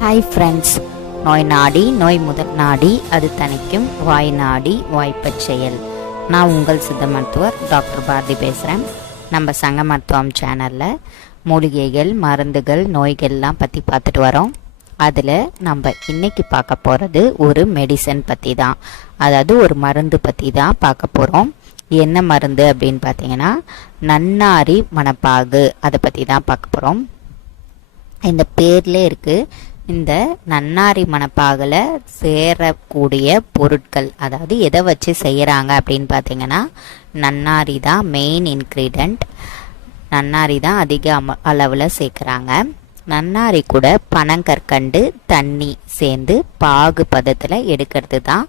Hi friends, நோய் நாடி நோய் முதல் நாடி அது தணிக்கும் வாய் நாடி வாய்ப்பச் செயல். நான் உங்கள் சித்த மருத்துவர் டாக்டர் பாரதி பேசுகிறேன். நம்ம சங்க மருத்துவம் சேனலில் மூலிகைகள், மருந்துகள், நோய்கள்லாம் பற்றி பார்த்துட்டு வரோம். அதில் நம்ம இன்றைக்கி பார்க்க போகிறது ஒரு மெடிசன் பற்றி தான், அதாவது ஒரு மருந்து பற்றி தான் பார்க்க போகிறோம். என்ன மருந்து அப்படின்னு பார்த்தீங்கன்னா நன்னாரி மணப்பாகு, அதை பற்றி தான் பார்க்க போகிறோம். இந்த பேர்லே இருக்குது. இந்த நன்னாரி மணப்பாகில் சேரக்கூடிய பொருட்கள், அதாவது எதை வச்சு செய்கிறாங்க அப்படின்னு பார்த்தீங்கன்னா நன்னாரி தான் மெயின் இன்க்ரீடியண்ட். நன்னாரி தான் அதிக அளவில் சேர்க்குறாங்க. நன்னாரி கூட பனங்கற்கண்டு, தண்ணி சேர்ந்து பாகு பதத்தில் எடுக்கிறது தான்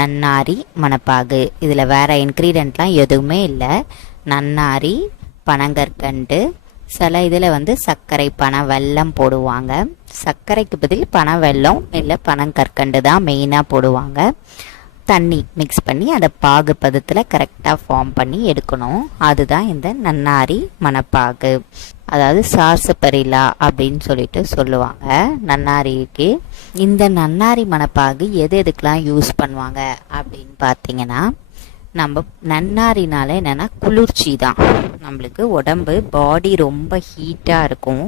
நன்னாரி மணப்பாகு. இதில் வேறு இன்க்ரீடியண்ட்லாம் எதுவுமே இல்லை. நன்னாரி, பனங்கற்கண்டு, சில இதில் சர்க்கரை, பனை வெல்லம் போடுவாங்க. சர்க்கரைக்கு பதில் பனை வெல்லம் இல்லை பனங்கற்கண்டு தான் மெயினாக போடுவாங்க. தண்ணி மிக்ஸ் பண்ணி அதை பாகு பதத்தில் கரெக்டாக ஃபார்ம் பண்ணி எடுக்கணும். அதுதான் இந்த நன்னாரி மணப்பாகு, அதாவது சார்சப்பரிலா அப்படின்னு சொல்லிட்டு சொல்லுவாங்க நன்னாரிக்கு. இந்த நன்னாரி மணப்பாகு எது எதுக்கெலாம் யூஸ் பண்ணுவாங்க அப்படின்னு பார்த்தீங்கன்னா, நம்ம நன்னாரினால என்னென்னா குளிர்ச்சி தான். நம்மளுக்கு உடம்பு பாடி ரொம்ப ஹீட்டாக இருக்கும்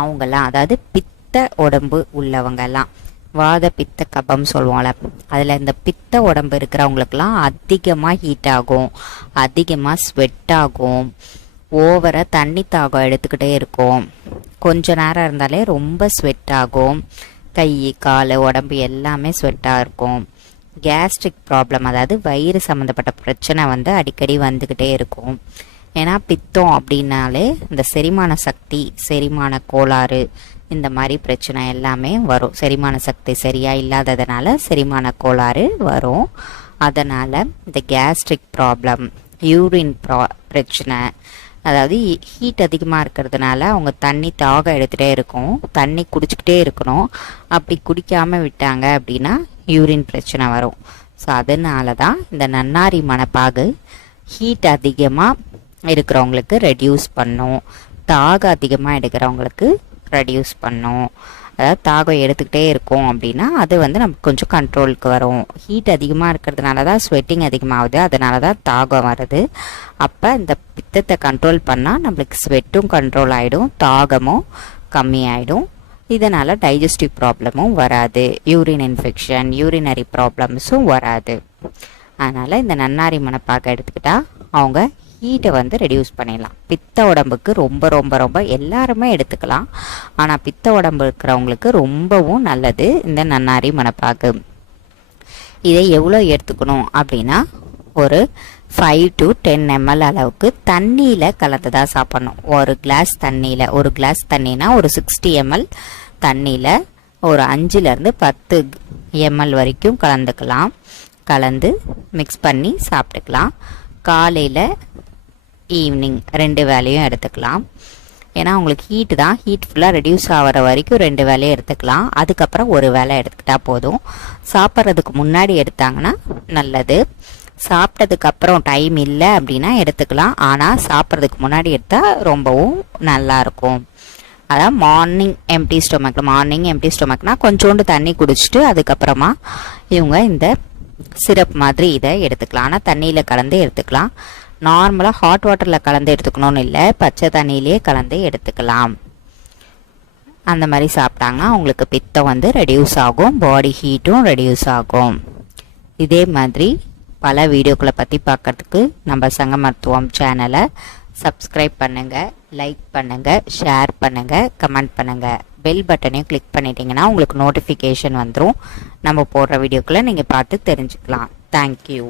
அவங்கெல்லாம், அதாவது பித்த உடம்பு உள்ளவங்கெல்லாம், வாத பித்த கபம் சொல்லுவோம்ல, அதில் இந்த பித்த உடம்பு இருக்கிறவங்களுக்கெல்லாம் அதிகமாக ஹீட் ஆகும், அதிகமாக ஸ்வெட் ஆகும், ஓவராக தண்ணி தாகம் எடுத்துக்கிட்டே இருக்கும். கொஞ்ச நேரம் இருந்தாலே ரொம்ப ஸ்வெட் ஆகும். கை, கால், உடம்பு எல்லாமே ஸ்வெட்டாக இருக்கும். கேஸ்ட்ரிக் ப்ராப்ளம், அதாவது வயிறு சம்மந்தப்பட்ட பிரச்சனை அடிக்கடி வந்துக்கிட்டே இருக்கும். ஏன்னா பித்தம் அப்படின்னாலே இந்த செரிமான சக்தி, செரிமான கோளாறு, இந்த மாதிரி பிரச்சனை எல்லாமே வரும். செரிமான சக்தி சரியாக இல்லாததுனால செரிமான கோளாறு வரும். அதனால் இந்த கேஸ்ட்ரிக் ப்ராப்ளம், யூரின் பிரச்சனை, அதாவது ஹீட் அதிகமாக இருக்கிறதுனால அவங்க தண்ணி தாகம் எடுத்துகிட்டே இருக்கும், தண்ணி குடிச்சிக்கிட்டே இருக்கணும். அப்படி குடிக்காமல் விட்டாங்க அப்படின்னா யூரின் பிரச்சனை வரும். ஸோ அதனால தான் இந்த நன்னாரி மணப்பாகு ஹீட் அதிகமாக இருக்கிறவங்களுக்கு ரெடியூஸ் பண்ணும், தாகம் அதிகமாக எடுக்கிறவங்களுக்கு ரெடியூஸ் பண்ணும். அதாவது தாகம் எடுத்துக்கிட்டே இருக்கும் அப்படின்னா அது நமக்கு கொஞ்சம் கண்ட்ரோலுக்கு வரும். ஹீட் அதிகமாக இருக்கிறதுனால தான் ஸ்வெட்டிங் அதிகமாகுது, அதனால தான் தாகம் வருது. அப்போ இந்த பித்தத்தை கண்ட்ரோல் பண்ணால் நம்மளுக்கு ஸ்வெட்டும் கண்ட்ரோல் ஆகிடும், தாகமும் கம்மியாயிடும். இதனால் டைஜஸ்டிவ் ப்ராப்ளமும் வராது, யூரின் இன்ஃபெக்ஷன், யூரினரி ப்ராப்ளம்ஸும் வராது. அதனால் இந்த நன்னாரி மணப்பாக எடுத்துக்கிட்டால் அவங்க ஹீட்டை ரெடியூஸ் பண்ணிடலாம். பித்த உடம்புக்கு ரொம்ப ரொம்ப ரொம்ப எல்லாருமே எடுத்துக்கலாம், ஆனால் பித்த உடம்பு இருக்கிறவங்களுக்கு ரொம்பவும் நல்லது இந்த நன்னாரி மணப்பாகு. இதை எவ்வளோ எடுத்துக்கணும் அப்படின்னா ஒரு 5 to 10 ml அளவுக்கு தண்ணியில் கலந்து தான் சாப்பிட்ணும். ஒரு கிளாஸ் தண்ணியில், ஒரு கிளாஸ் தண்ணினா ஒரு 60 ml தண்ணியில் ஒரு 5 to 10 ml வரைக்கும் கலந்துக்கலாம். கலந்து மிக்ஸ் பண்ணி சாப்பிட்டுக்கலாம். காலையில், ஈவினிங் 2 வேளையும் எடுத்துக்கலாம். ஏன்னா உங்களுக்கு ஹீட்டு தான், ஹீட் ஃபுல்லாக ரெடியூஸ் ஆகிற வரைக்கும் 2 வேளையும் எடுத்துக்கலாம். அதுக்கப்புறம் ஒரு வேளை எடுத்துக்கிட்டால் போதும். சாப்பிட்றதுக்கு முன்னாடி எடுத்தாங்கன்னா நல்லது. சாப்பிட்டதுக்கப்புறம் டைம் இல்லை அப்படின்னா எடுத்துக்கலாம், ஆனால் சாப்பிட்றதுக்கு முன்னாடி எடுத்தால் ரொம்பவும் நல்லாயிருக்கும். அதான் மார்னிங் எம்டி ஸ்டொமக்னால் கொஞ்சோண்டு தண்ணி குடிச்சிட்டு அதுக்கப்புறமா இவங்க இந்த சிரப் மாதிரி இதை எடுத்துக்கலாம். ஆனால் தண்ணியில் கலந்து எடுத்துக்கலாம். நார்மலாக ஹாட் வாட்டரில் கலந்து எடுத்துக்கணும்னு இல்லை, பச்சை தண்ணியிலே கலந்து எடுத்துக்கலாம். அந்த மாதிரி சாப்பிட்டாங்கன்னா அவங்களுக்கு பித்தம் ரெடியூஸ் ஆகும், பாடி ஹீட்டும் ரெடியூஸ் ஆகும். இதே மாதிரி பல வீடியோக்களை பற்றி பார்க்குறதுக்கு நம்ம சங்க மருத்துவம் சேனலை சப்ஸ்கிரைப் பண்ணுங்கள், லைக் பண்ணுங்கள், ஷேர் பண்ணுங்கள், கமெண்ட் பண்ணுங்கள். பெல் பட்டனையும் கிளிக் பண்ணிட்டீங்கன்னா உங்களுக்கு நோட்டிஃபிகேஷன் வந்துடும். நம்ம போடுற வீடியோக்களை நீங்கள் பார்த்து தெரிஞ்சுக்கலாம். தேங்க்யூ.